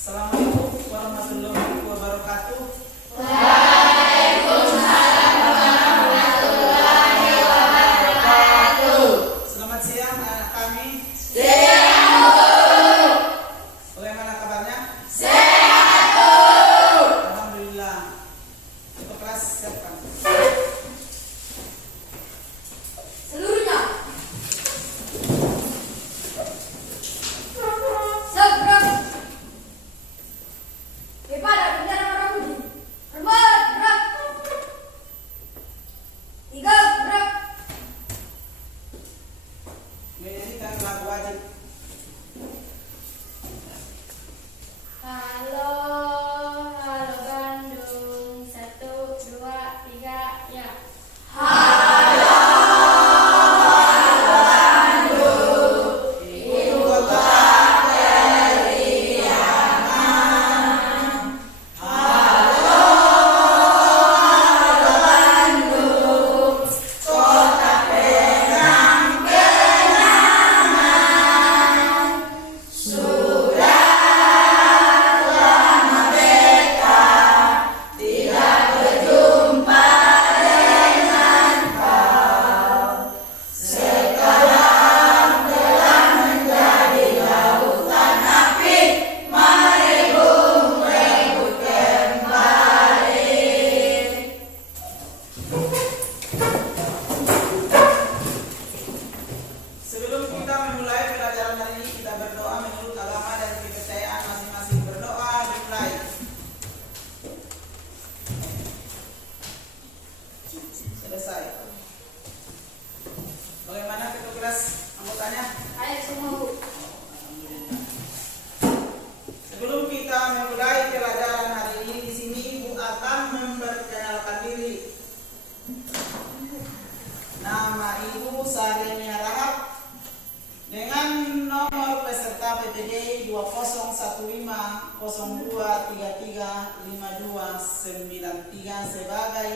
Assalamualaikum warahmatullahi wabarakatuh. Waalaikumsalam warahmatullahi wabarakatuh. Selamat siang anak kami. Siang, Bu. Bagaimana kabarnya? Sehat, Bu. Alhamdulillah. Untuk kelas siapkan. Seluruhnya. Sebrang. Daripada bendera merah putih. Empat gerak. Tiga gerak. Menyanyikan lagu wajib. Halo, halo Bandung. 1, 2, 3, ya. Ibu kota Sebelum kita memulai pelajaran hari ini, kita berdoa menurut agama dan kepercayaan masing-masing. Berdoa dimulai. Selesai. Bagaimana ketua kelas anggotanya? Ayo semua, Bu. Sebelum kita memulai pelajaran hari ini, di sini Ibu akan memperkenalkan diri. Nama Ibu Sarenia Rahab dengan nomor peserta PPD 201502335293 sebagai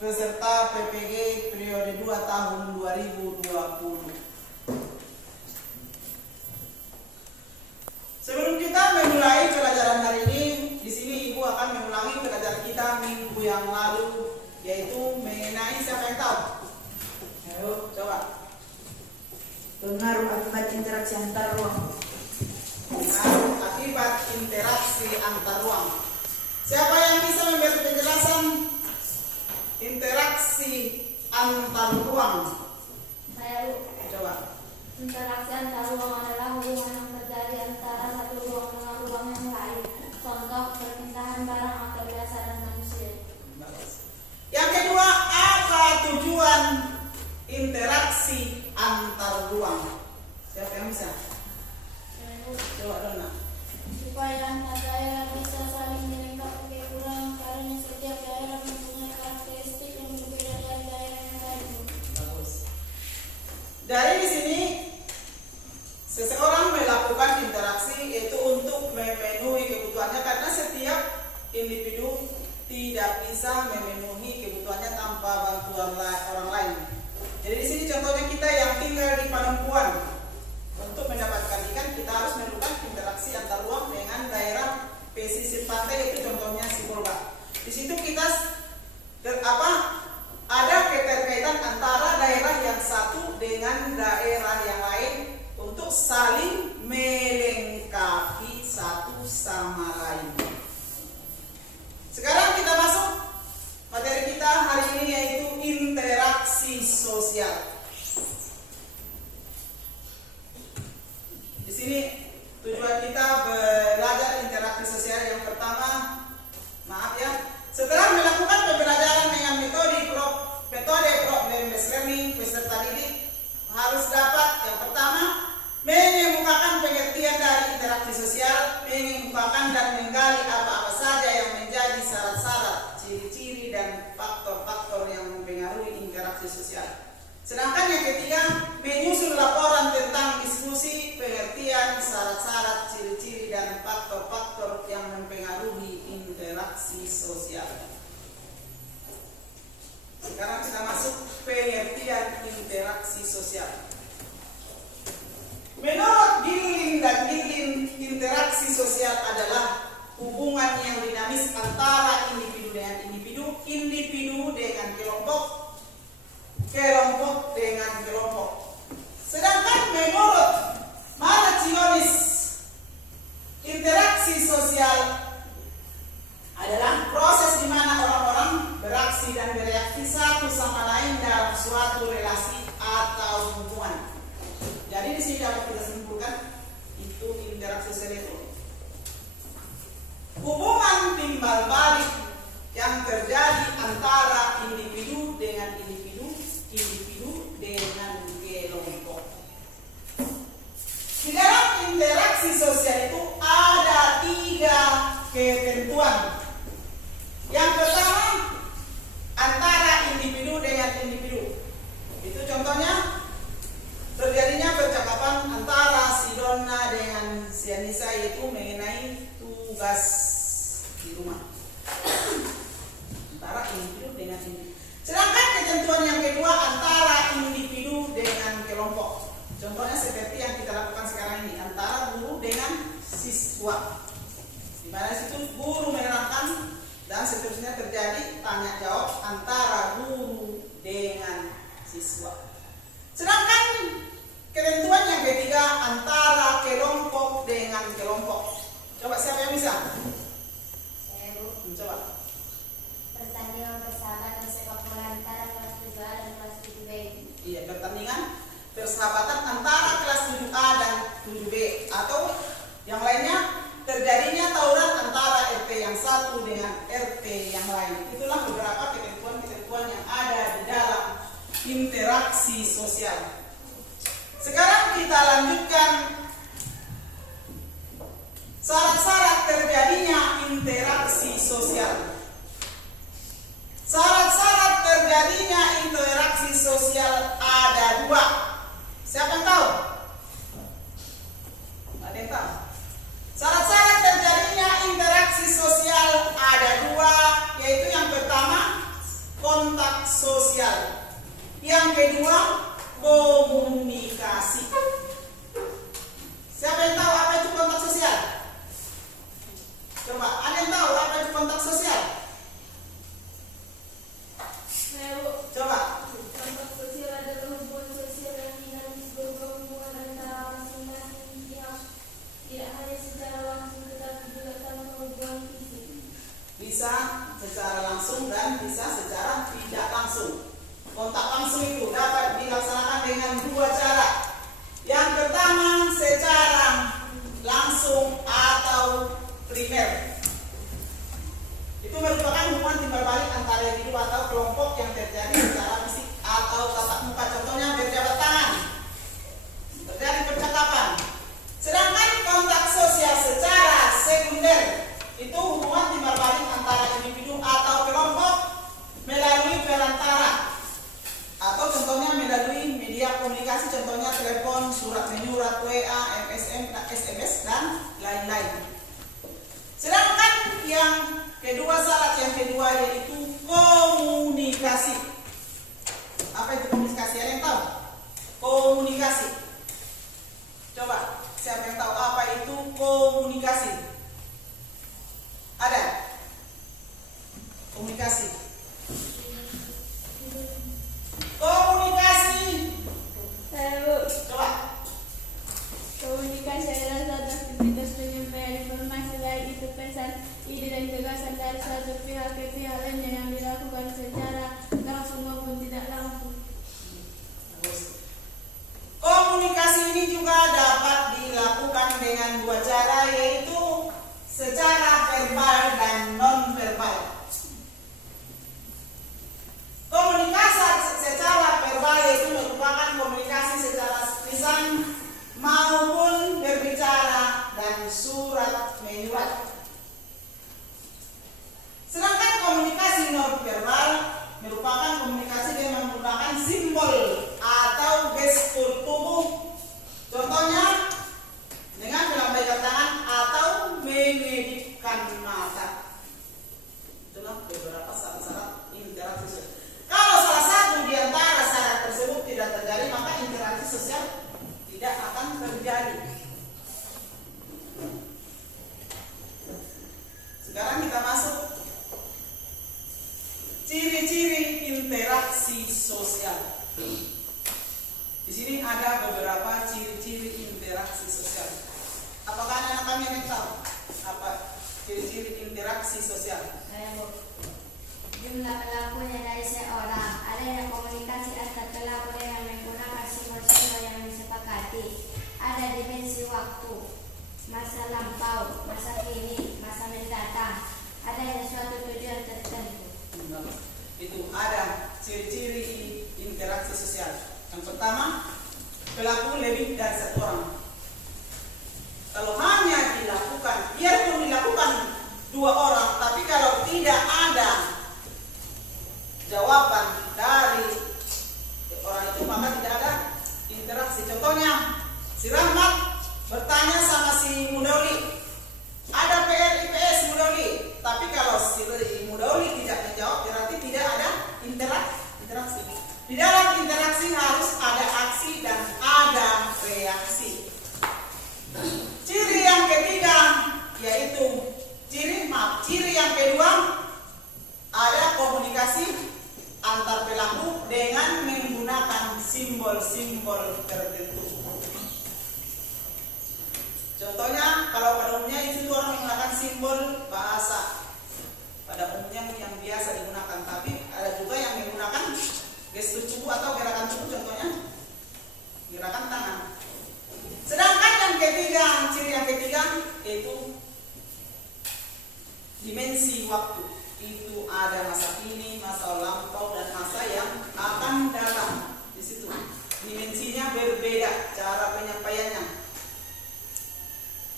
peserta PPG periode 2 tahun 2020. Sebelum kita memulai pelajaran hari ini, di sini Ibu akan mengulangi pelajaran kita minggu yang lalu, yaitu mengenai siapa yang tahu? Ayo, coba. Pengaruh akibat interaksi antar ruang. Pengaruh akibat interaksi antar ruang. Siapa yang bisa memberi penjelasan interaksi antar ruang? Saya, Bu. Coba. Interaksi antar ruang adalah hubungan yang terjadi antara satu ruang dengan ruang yang lain. Contoh, perpindahan barang atau jasa dan manusia. Yang kedua, apa tujuan interaksi antar ruang? Siapa yang bisa? Coba Dona. Supaya antar daerah bisa saling melengkapi kekurangan karena setiap daerah mempunyai karakteristik yang berbeda dari daerah yang lain. Bagus. Dari di sini seseorang melakukan interaksi yaitu untuk memenuhi kebutuhannya, karena setiap individu tidak bisa memenuhi kebutuhannya tanpa bantuan orang lain. Jadi di sini contohnya kita yang tinggal di Panampuan, untuk mendapatkan ikan kita harus melakukan interaksi antar ruang dengan daerah pesisir pantai, itu contohnya Sibolga. Di situ kita ada keterkaitan antara daerah yang satu dengan daerah yang lain untuk saling melengkapi satu sama lain. Sekarang kita masuk materi kita hari ini, yaitu interaksi sosial. Di sini tujuan kita belajar interaksi sosial. Yang pertama, maaf ya, setelah melakukan pembelajaran dengan metode problem-based learning, peserta didik harus dapat yang pertama mengemukakan pengertian dari interaksi sosial, mengemukakan dan menggali apa-apa saja yang menjadi syarat-syarat, ciri-ciri dan faktor-faktor yang mempengaruhi interaksi sosial. Sedangkan yang ketiga, menyusun laporan tentang diskusi, pengertian, syarat-syarat, ciri-ciri dan faktor-faktor yang mempengaruhi interaksi sosial. Sekarang kita masuk pengertian interaksi sosial. Menurut Gilling dan Gilling, interaksi sosial interaksi sosial itu ada 3 ketentuan. Yang pertama, antara individu dengan individu. Itu contohnya terjadinya percakapan antara si Donna dengan si Anissa, yaitu mengenai tugas di rumah. Antara individu dengan individu. Sedangkan ketentuan yang kedua, antara individu dengan kelompok. Contohnya seperti yang kita lakukan sekarang ini, antara guru dengan siswa. Di mana situ guru menerangkan dan seterusnya terjadi tanya jawab antara guru dengan siswa. Sedangkan ketentuan yang ketiga, antara kelompok dengan kelompok. Coba siapa yang bisa? Saya, Bu. Coba. Pertandingan persahabatan sepak bola antara kelas 7A dan kelas 7B. Iya, pertandingan persahabatan antara kelas 7A dan 7B, atau yang lainnya terjadinya tawuran antara RT yang satu dengan RT yang lain. Itulah beberapa ketentuan-ketentuan yang ada di dalam interaksi sosial. Sekarang kita lanjutkan syarat-syarat terjadinya interaksi sosial. Syarat-syarat terjadinya interaksi sosial ada 2. Siapa yang tahu? Ada yang tahu? Syarat-syarat terjadinya interaksi sosial ada 2, yaitu yang pertama kontak sosial, yang kedua komunikasi. Siapa yang tahu apa itu kontak sosial? Coba, ada yang tahu apa itu kontak sosial? Saya, Bu. Coba. Kontak sosial adalah hubungan sosial yang dinamis berupa hubungan antara masing-masing pihak, tidak hanya secara langsung tetapi juga tanpa hubungan fisik. Bisa secara langsung dan bisa secara tidak langsung. Kontak langsung itu dapat dilaksanakan dengan 2 cara. Yang pertama, secara langsung atau primer. Itu merupakan hubungan timbal balik antara individu atau kelompok yang terjadi secara fisik atau tatap muka. Contohnya berjabat tangan, terjadi percakapan. Sedangkan kontak sosial secara sekunder itu hubungan timbal balik antara individu atau kelompok melalui perantara, atau contohnya melalui media komunikasi, contohnya telepon, surat menyurat, WA, SMS dan lain-lain. Sedangkan yang kedua, syarat yang kedua yaitu komunikasi. Apa itu komunikasi? Ada yang tahu? Komunikasi. Coba, siapa yang tahu apa itu komunikasi? Ada? Komunikasi. Komunikasi. Saya, Bu. Coba. Komunikasi adalah suatu aktivitas penyampaian informasi, baik itu pesan, ide dan gagasan dari satu pihak ke pihak lainnya yang dilakukan secara langsung maupun tidak langsung. Komunikasi ini juga dapat dilakukan dengan 2 cara, yaitu secara verbal dan non-verbal. Komunikasi secara verbal itu merupakan komunikasi secara lisan maupun berbicara dan surat menyurat. Sedangkan komunikasi non-verbal merupakan komunikasi dengan menggunakan simbol atau gestur tubuh. Contohnya dengan melambaikan tangan atau mengedipkan mata. Itulah beberapa syarat-syarat interaksi sosial. Kalau salah satu di antara syarat tersebut tidak terjadi, maka interaksi sosial tidak akan terjadi. Sekarang kita masuk ciri-ciri interaksi sosial. Di sini ada beberapa ciri-ciri interaksi sosial. Apakah anak kami yang tahu apa ciri-ciri interaksi sosial? Saya, Bu. Jumlah pelakunya dari seorang, adanya komunikasi antar pelaku dengan menggunakan simbol-simbol yang disepakati, ada dimensi waktu, masa lampau, masa kini, masa mendatang, adanya suatu tujuan tertentu. Itu ada ciri-ciri interaksi sosial. Yang pertama, pelaku lebih dari 1 orang. Kalau hanya dilakukan, biarpun dilakukan 2 orang, tapi kalau tidak ada jawaban dari orang itu, maka tidak ada interaksi. Contohnya, si Rahmat bertanya sama si Mudauli, ada PR IPS Mudauli, tapi kalau si Mudauli tidak menjawab, berarti tidak ada interaksi. Di dalam interaksi harus ada aksi dan ada reaksi. Ciri yang ketiga yaitu ciri yang kedua, ada komunikasi antar pelaku dengan menggunakan simbol-simbol tertentu. Contohnya, kalau pada umumnya itu orang menggunakan simbol bahasa, pada umumnya yang biasa digunakan, tapi ada juga yang menggunakan gestur tubuh atau gerakan tubuh, contohnya gerakan tangan. Sedangkan yang ketiga, ciri yang ketiga yaitu dimensi waktu. Itu ada masa kini, masa lampau, dan masa yang akan datang. Di situ dimensinya berbeda cara penyampaiannya.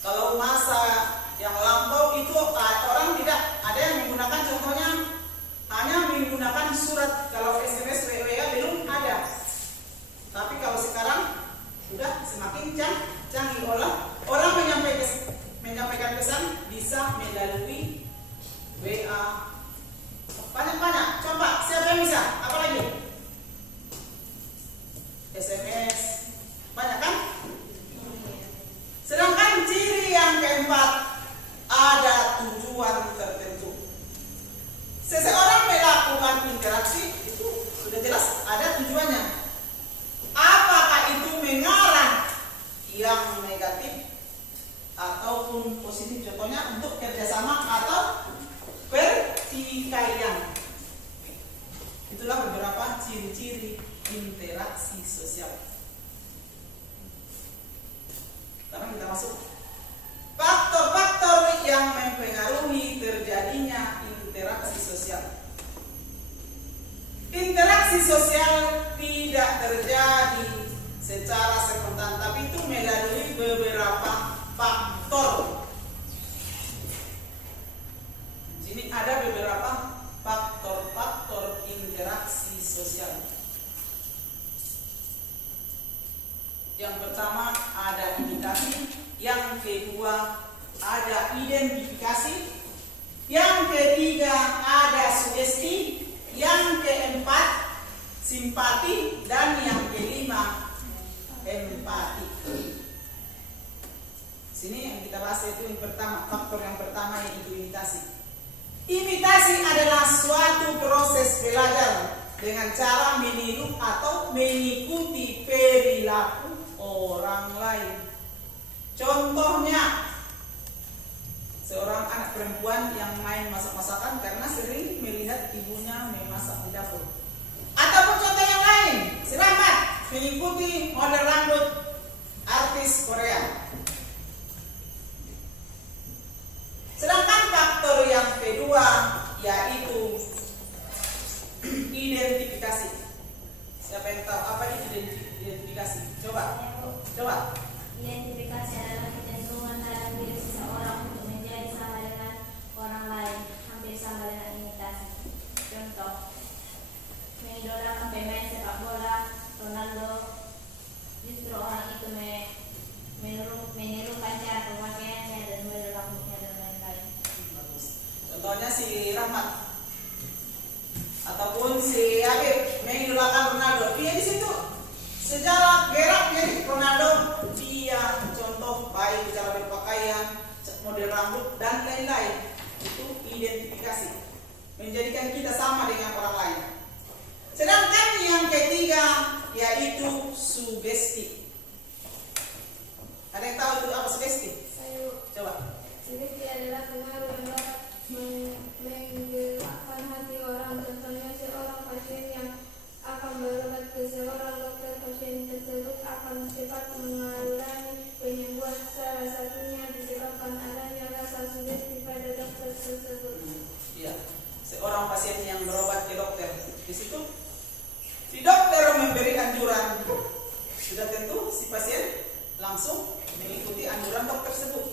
Kalau masa yang lampau itu orang tidak ada yang menggunakan, contohnya hanya menggunakan surat. Kalau SMS, WA belum ada. Tapi kalau sekarang sudah semakin canggih, orang menyampaikan pesan bisa melalui WA. Banyak. Coba siapa yang bisa? Apa lagi? SMS. Banyak kan? Sedangkan ciri yang keempat, ada tujuan tertentu. Seseorang melakukan interaksi itu sudah jelas ada tujuannya. Apakah itu mengarah yang negatif ataupun positif, contohnya untuk kerjasama atau pertikaian. Itulah beberapa ciri-ciri interaksi sosial. Sekarang kita masuk faktor-faktor yang mempengaruhi terjadinya interaksi sosial. Interaksi sosial tidak terjadi secara spontan, tapi itu melalui beberapa faktor. Di sini ada beberapa faktor-faktor interaksi sosial. Yang pertama ada imitasi, yang kedua ada identifikasi, yang ketiga ada sugesti, yang keempat simpati, dan yang kelima empati. Sini yang kita bahas itu yang pertama, faktor yang pertama yaitu imitasi. Imitasi adalah suatu proses belajar dengan cara meniru atau mengikuti perilaku orang lain. Contohnya, seorang anak perempuan yang main masak-masakan karena sering melihat ibunya memasak di dapur. Ataupun contoh yang lain, selamat mengikuti model rambut artis Korea. Sedangkan faktor yang kedua yaitu identifikasi. Siapa yang tahu apa itu identifikasi? Coba. Identifikasi adalah kecenderungan dalam diri seseorang untuk menjadi sama dengan orang lain, hampir sama dengan imitasi. Contoh, mengidolakan pemain sepak bola Ronaldo, justru orang itu menirukan cara pemakaiannya dan model rambutnya dan lain-lain. Contohnya si Rahmat ataupun si Habib mengidolakan Ronaldo. Dia di situ secara geraknya Ronaldo, dia contoh baik cara berpakaian, model rambut dan lain-lain. Itu identifikasi, menjadikan kita sama dengan orang lain. Sedangkan yang ketiga yaitu sugesti. Ada yang tahu itu apa sugesti? Coba. Sugesti adalah pengaruh yang dapat menggerakkan hati orang. Contohnya, seorang pasien yang akan berobat ke seorang dokter, pasien tersebut akan cepat mengalami penyembuhan. Salah satunya disebabkan adanya rasa sugesti pada dokter tersebut. Iya, seorang pasien yang berobat ke dokter, di situ si dokter memberi anjuran, sudah tentu si pasien langsung mengikuti anjuran dokter tersebut.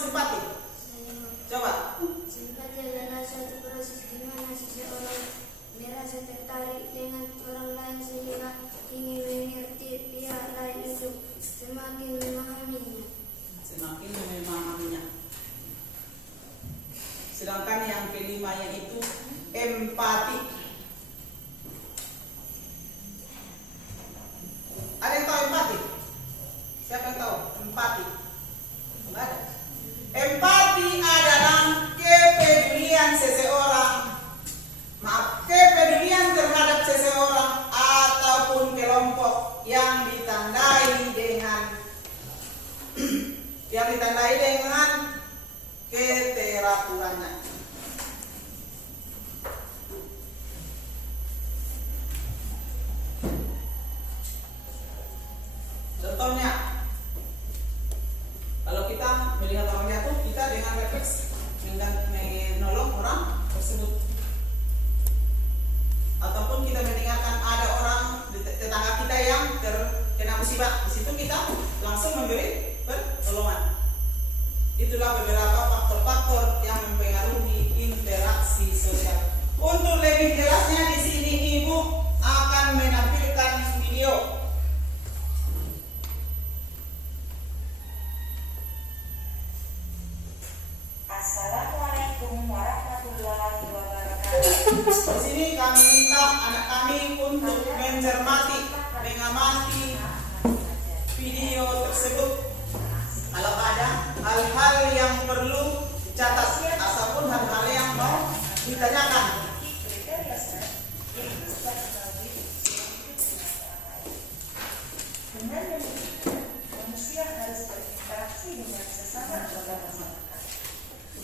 simpati? Coba. Simpati adalah suatu proses di mana seseorang merasa tertarik dengan orang lain sehingga ingin mengerti pihak lain untuk semakin memahaminya. Semakin memahaminya. Sedangkan yang kelima yaitu empati. Ada yang tahu empati? Siapa yang tahu empati? Enggak ada. Empati adalah kepedulian kepedulian terhadap seseorang ataupun kelompok yang ditandai dengan keteraturannya. Contohnya, kalau kita melihat orang jatuh, kita dengan refleks menolong orang tersebut. Ataupun kita mendengarkan ada orang tetangga kita yang terkena musibah, di situ kita langsung memberi pertolongan. Itulah beberapa faktor-faktor yang mempengaruhi interaksi sosial. Untuk lebih jelasnya di sini Ibu akan menampilkan video. Assalamualaikum warahmatullahi wabarakatuh. Di sini kami minta anak kami untuk mencermati, mengamati video tersebut. Kalau ada hal-hal yang perlu dicatat ataupun hal-hal yang mau ditanyakan. Dengan demikian, manusia harus berinteraksi dengan sesama anggota masyarakat.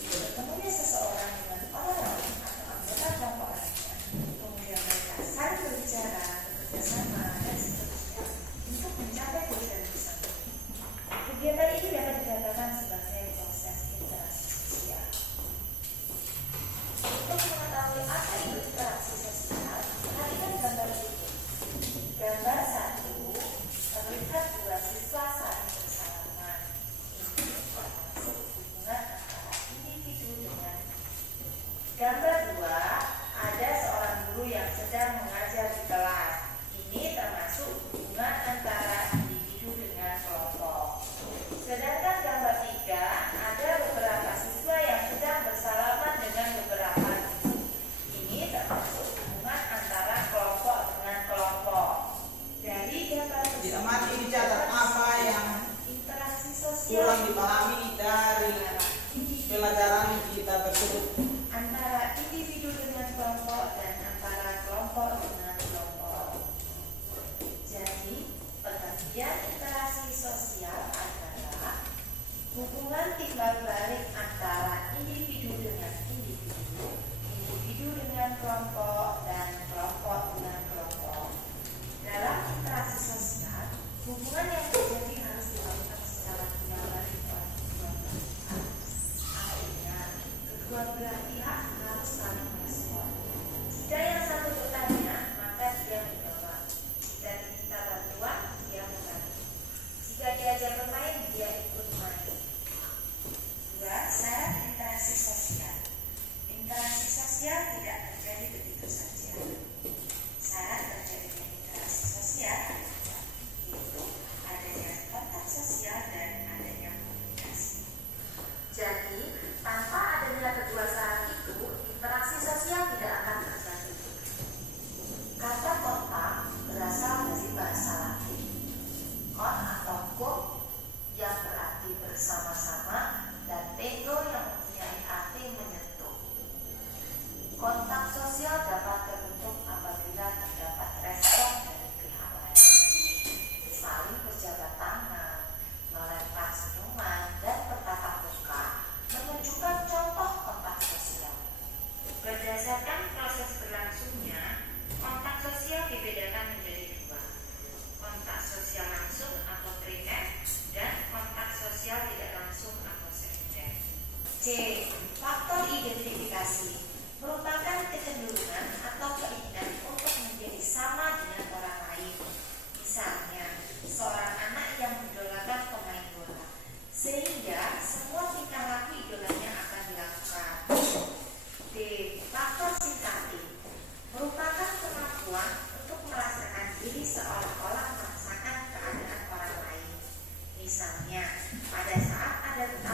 Bertemunya seseorang dengan orang lain atau anggota kelompok lainnya, kemudian mereka saling berbicara, bekerja sama, dan seterusnya untuk mencapai tujuan bersama. Kegiatan ini dapat dikatakan sebagai proses interaksi sosial. Untuk mengetahui apa itu interaksi sosial, perhatikan gambar berikut. Gambar 1 terlihat dua siswa saling bersalaman. Ini termasuk hubungan antara individu dengan. Gambar 2 ada seorang guru yang sedang mengajar di kelas. Ini termasuk hubungan antara individu dengan kelompok. Sedangkan gambar 3 ada beberapa siswa yang sedang bersalaman dengan beberapa guru. Ini termasuk hubungan antara kelompok dengan kelompok. Dari gambar Diamati, dicatat apa yang interaksi sosial kurang dipahami dari pelajaran kita tersebut. antara individu dengan kelompok dan antara kelompok dengan kelompok. Jadi, pengertian interaksi sosial adalah hubungan timbal balik antara individu dengan individu, individu dengan kelompok, dan kelompok dengan kelompok. Dalam interaksi sosial, hubungan yang terjadi harus dilakukan secara timbal balik oleh kedua belah pihak. Artinya, kedua belah pihak harus saling merespon. Jika yang satu bertanya, maka dia menjawab. Jika diminta bantuan, dia membantu. Jika diajak bermain, dia ikut main. 2. Syarat interaksi sosial. Interaksi sosial tidak terjadi begitu saja. Syarat terjadinya interaksi sosial adalah yaitu adanya kontak sosial dan adanya komunikasi. Jadi, tanpa adanya kedua syarat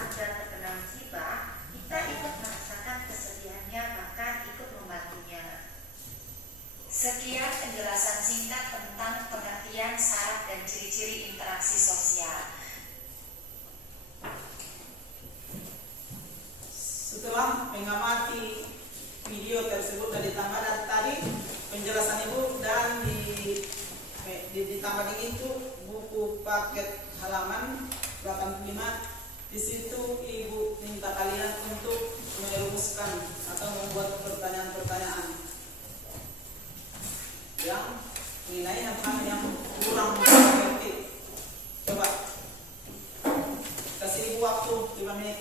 keluarga terkena musibah, kita ikut merasakan kesedihannya, bahkan ikut membantunya. Sekian penjelasan singkat tentang pengertian, syarat, dan ciri-ciri interaksi sosial. Setelah mengamati video tersebut dan ditambah tadi penjelasan Ibu dan ditambah dengan itu buku paket halaman 85, di situ Ibu minta kalian untuk merumuskan atau membuat pertanyaan-pertanyaan yang mengenai hal yang kurang mengerti. Coba kasih Ibu waktu 5 menit.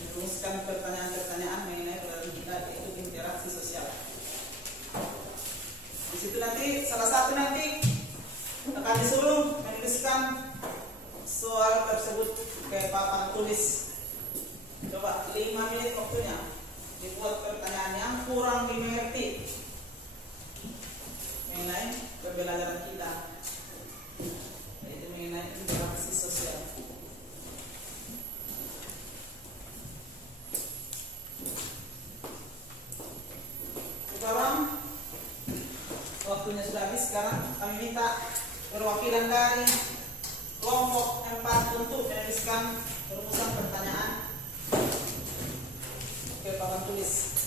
Merumuskan pertanyaan-pertanyaan mengenai pelajaran kita, yaitu interaksi sosial. Di situ nanti salah satu nanti akan disuruh menuliskan soal tersebut ke papan tulis. Coba 5 menit waktunya dibuat pertanyaan yang kurang dimengerti mengenai pembelajaran kita, yaitu mengenai interaksi sosial. Sekarang waktunya sudah habis. Sekarang kami minta perwakilan dari kelompok 4 untuk menuliskan rumusan pertanyaan ke papan tulis.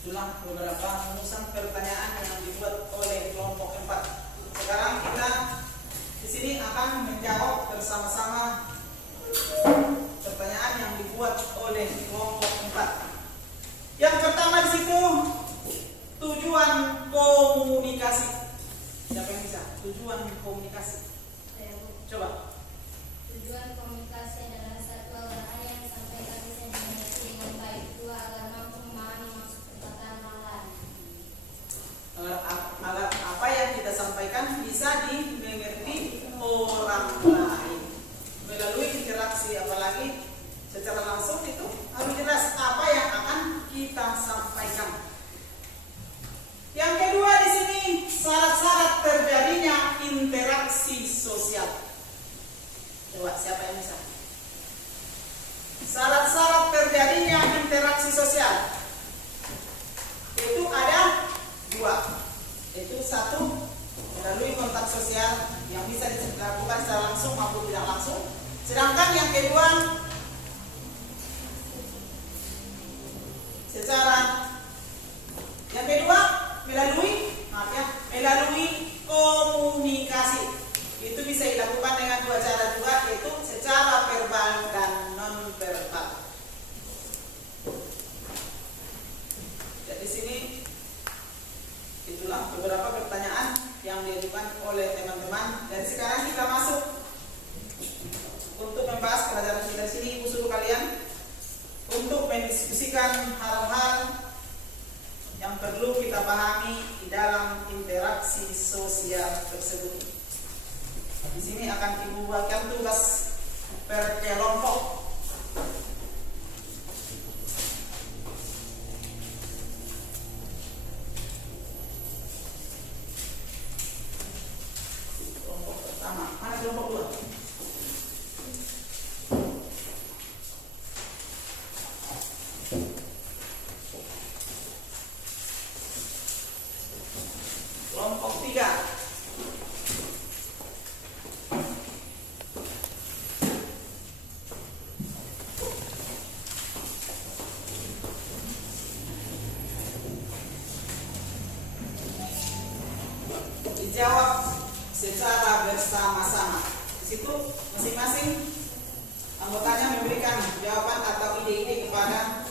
Itulah beberapa rumusan pertanyaan yang dibuat oleh kelompok 4. Sekarang kita di sini akan menjawab bersama-sama pertanyaan yang dibuat oleh kelompok 4. Yang pertama di situ tujuan komunikasi. Siapa yang bisa? Tujuan komunikasi. Coba. Tujuan komunikasi adalah satu agar hal yang disampaikan bisa dimengerti dengan baik, dua agar mampu memahami maksud perkataan orang lain. Agar apa yang kita sampaikan bisa dimengerti orang lain melalui interaksi, apalagi secara langsung itu harus jelas apa yang akan kita sampaikan. Yang kedua di sini syarat-syarat terjadinya interaksi sosial. Coba siapa yang bisa? Syarat-syarat terjadinya interaksi sosial itu ada 2. Itu 1, melalui kontak sosial yang bisa dilakukan secara langsung maupun tidak langsung. Sedangkan yang kedua melalui komunikasi. Itu bisa dilakukan dengan 2 cara juga, yaitu secara verbal dan non verbal. Jadi sini itulah beberapa pertanyaan yang diajukan oleh teman-teman. Dan sekarang kita masuk untuk membahas pelajaran kita di sini. Usul kalian untuk mendiskusikan hal-hal yang perlu kita pahami di dalam interaksi sosial tersebut. Di sini akan Ibu buatkan tugas per kelompok. Kelompok pertama, mana kelompok 2? Kelompok 3. secara bersama-sama. Di situ masing-masing anggotanya memberikan jawaban atau ide-ide kepada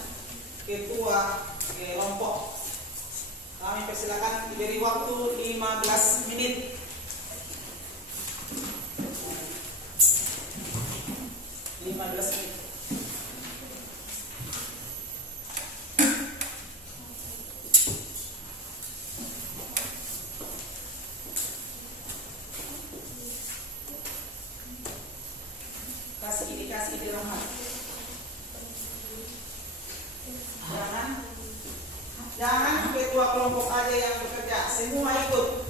ketua kelompok. Kami persilakan diberi waktu 15 menit. Kasih ide Rahmat. Jangan ketua kelompok aja yang bekerja, semua ikut.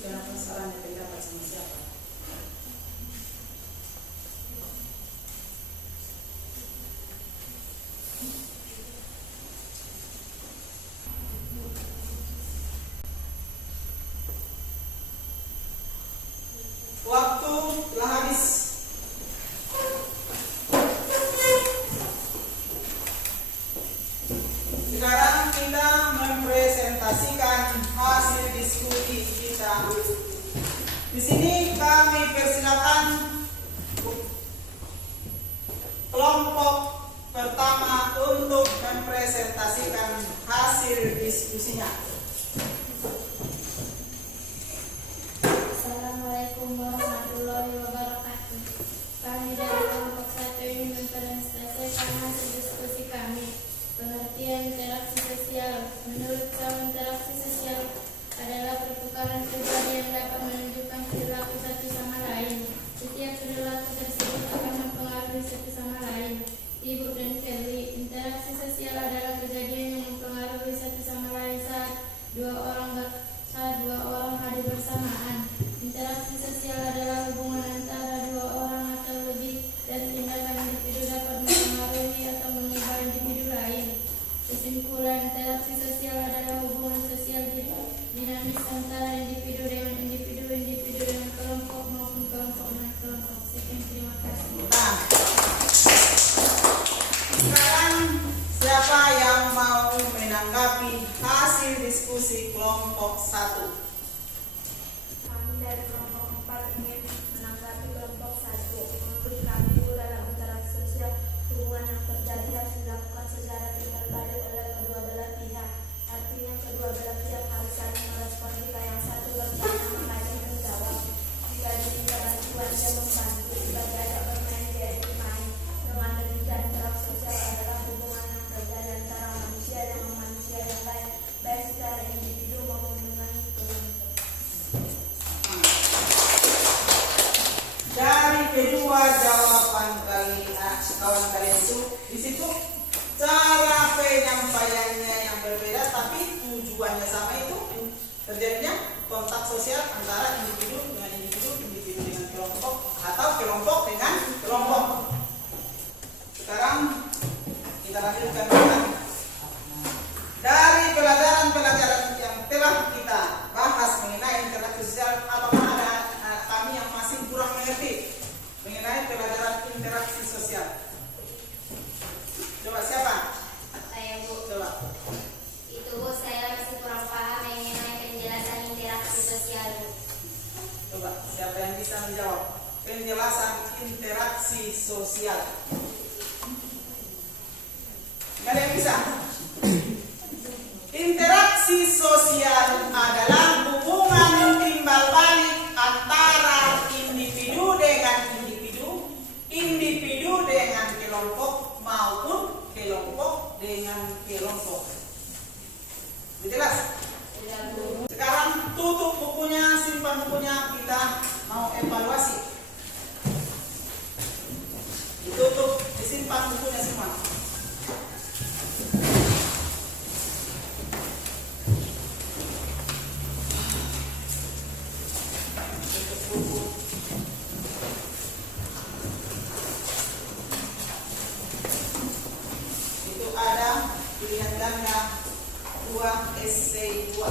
Kenapa sarannya pendapat sama siapa? Waktu telah habis. Sekarang kita mempresentasikan hasil diskusi kita. Di sini kami persilakan kelompok pertama untuk mempresentasikan hasil diskusinya. Assalamualaikum warahmatullahi wabarakatuh. Kami dari kelompok 1 ini mempresentasikan hasil diskusi kami. Pengertian interaksi sosial. Menurut kami, interaksi sosial adalah pertukaran pribadi yang dapat menunjukkan perilaku satu sama lain. Setiap perilaku tersebut akan mempengaruhi satu sama lain. Ibu dan Kelly, interaksi sosial adalah kejadian yang mempengaruhi satu sama lain saat dua orang hadir bersamaan. Interaksi sosial adalah hubungan antara dua orang atau lebih, dan tindakan individu dapat mempengaruhi atau mengubah individu lain. Kesimpulan, interaksi sosial adalah hubungan sosial dinamis antara individu dengan individu, individu dengan kelompok maupun kelompok dengan kelompok. Sekian, terima kasih. Nah, sekarang siapa yang mau menanggapi hasil diskusi kelompok 1? Kami dari kelompok 4 ingin menanggapi kelompok 1. Menurut kami, dalam interaksi sosial, hubungan yang terjadi harus dilakukan secara timbal balik oleh kedua belah pihak. Artinya kedua belah pihak harus saling merespon. Jika yang satu bertanya, maka dia menjawab. Jika diminta bantuan, dia membantu. Jika diajak bermain, dia bermain. Dengan demikian, interaksi sosial adalah hubungan yang terjadi antara manusia dengan manusia yang lain, baik secara individu maupun dengan kelompok. Dari kedua jawaban kawan kalian itu, di situ cara penyampaiannya yang berbeda, tapi tujuannya sama, itu terjadinya kontak sosial antara individu dengan individu, individu dengan kelompok, atau kelompok dengan kelompok. Sekarang kita lanjutkan dengan dari pelajaran-pelajaran yang telah kita bahas mengenai interaksi sosial. Apakah ada kami yang masih kurang mengerti mengenai pelajaran interaksi sosial? Coba siapa? Saya, Bu. Coba. Itu, Bu, saya masih kurang paham mengenai penjelasan interaksi sosial, Bu. Coba siapa yang bisa menjawab penjelasan interaksi sosial? Nggak ada yang bisa? Interaksi sosial adalah hubungan timbal balik antara individu dengan individu, individu dengan kelompok maupun kelompok dengan kelompok. Jelas? Sekarang tutup bukunya, simpan bukunya, kita mau evaluasi. Ditutup, disimpan bukunya semua. Itu ada pilihan ganda 2 essay 2.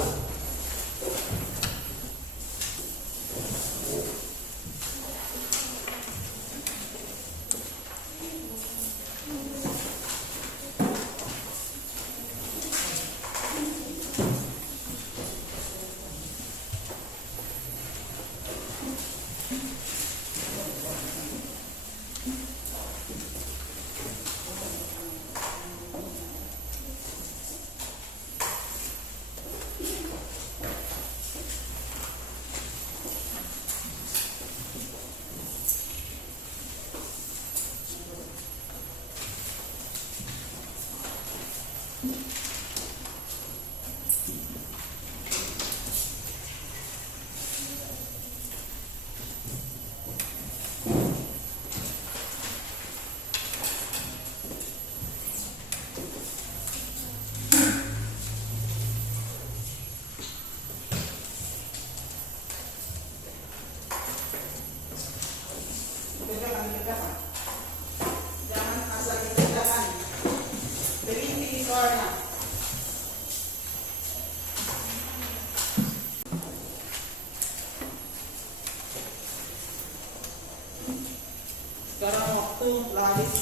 Sekarang waktu telah habis.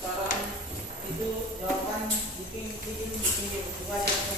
Sekarang itu jawaban bikin dua yang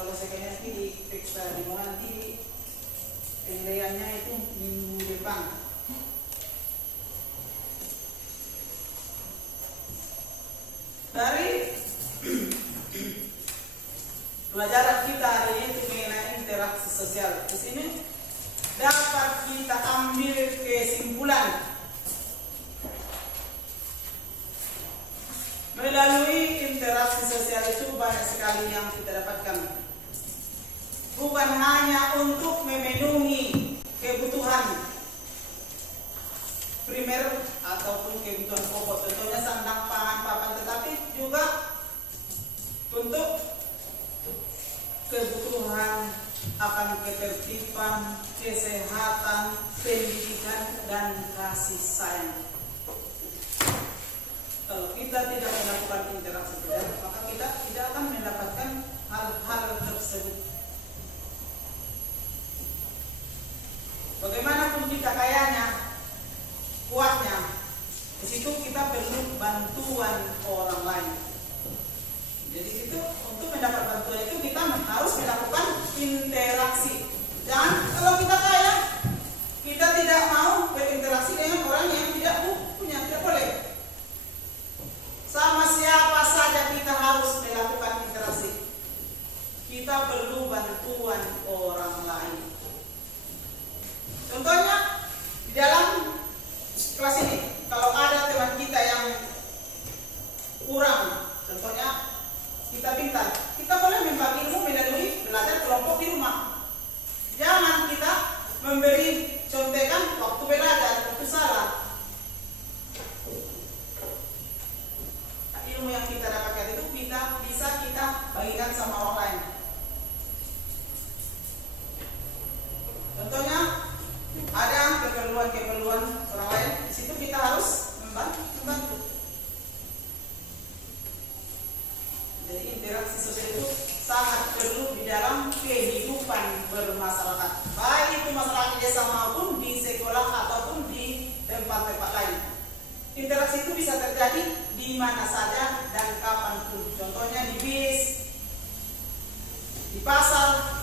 kalau saya nanti diperiksa di mana nanti penilaiannya itu minggu depan. Dari pelajaran kita hari ini itu mengenai interaksi sosial. Di sini dapat kita ambil kesimpulan melalui interaksi sosial itu banyak sekali yang kita dapatkan. Bukan hanya untuk memenuhi kebutuhan primer ataupun kebutuhan pokok, contohnya sandang, pangan, papan, tetapi juga untuk kebutuhan akan ketertiban, kesehatan, pendidikan, dan kasih sayang. Kalau kita tidak melakukan interaksi sosial, maka kita tidak akan mendapatkan hal-hal tersebut. Bagaimanapun kita kayanya, kuatnya, di situ kita perlu bantuan orang lain. Jadi itu untuk mendapat bantuan itu kita harus melakukan interaksi. Dan kalau kita kaya, kita tidak mau berinteraksi dengan orang yang tidak punya, tidak boleh. Sama siapa saja kita harus melakukan interaksi. Kita perlu bantuan orang lain. Contohnya di dalam kelas ini, kalau ada teman kita yang kurang, contohnya kita pintar, kita boleh membagi ilmu melalui belajar kelompok di rumah. Jangan kita memberi contekan waktu belajar, itu salah. Ilmu yang kita dapatkan itu bisa kita bagikan sama orang lain. Contohnya ada keperluan orang lain, di situ kita harus membantu. Jadi interaksi sosial itu sangat perlu di dalam kehidupan bermasyarakat, baik itu masyarakat desa maupun di sekolah ataupun di tempat-tempat lain. Interaksi itu bisa terjadi di mana saja dan kapanpun. Contohnya di bis, di pasar,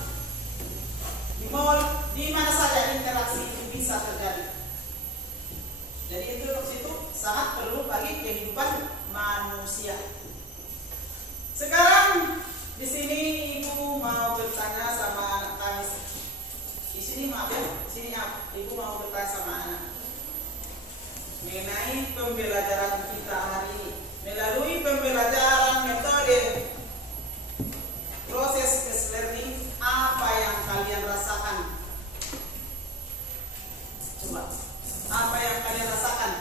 di mall, di mana saja interaksi itu bisa terjadi. Jadi interaksi itu sangat perlu bagi kehidupan manusia. Sekarang di sini ibu mau bertanya sama anak kami. Di sini maaf ya, di sini ibu mau bertanya sama anak mengenai pembelajaran kita hari ini. Melalui pembelajaran metode proses based learning, apa yang kalian rasakan? Coba, apa yang kalian rasakan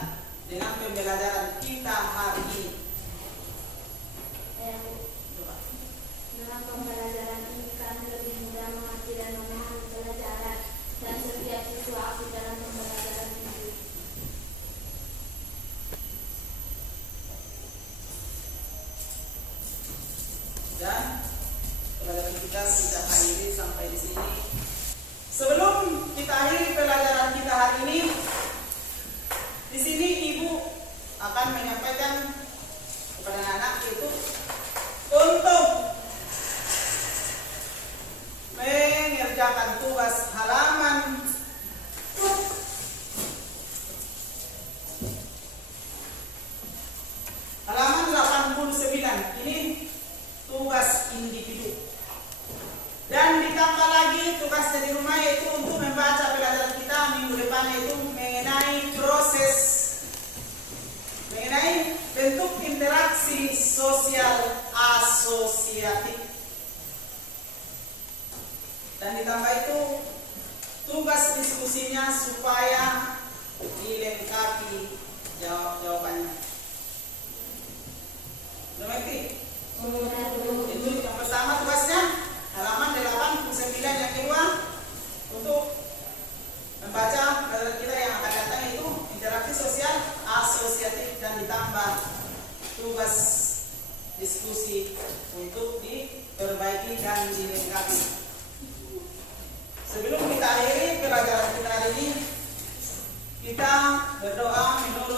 dengan pembelajaran kita hari ini? Dengan pembelajaran ini kami lebih mudah mengerti dan memahami pelajaran dan setiap siswa aktif dalam pembelajaran ini. kerjakan tugas halaman 89. Ini tugas individu. Dan ditambah lagi tugasnya di rumah yaitu untuk membaca pelajaran kita minggu depan, yaitu mengenai bentuk interaksi sosial asosiatif. Dan ditambah itu tugas diskusinya supaya dilengkapi jawabannya. Mengerti? Itu yang pertama tugasnya halaman 89. Yang kedua untuk membaca pelajaran kita yang akan datang itu interaksi sosial asosiatif, dan ditambah tugas diskusi untuk diperbaiki dan dilengkapi. Sebelum kita akhiri pelajaran kita hari ini, kita berdoa menurut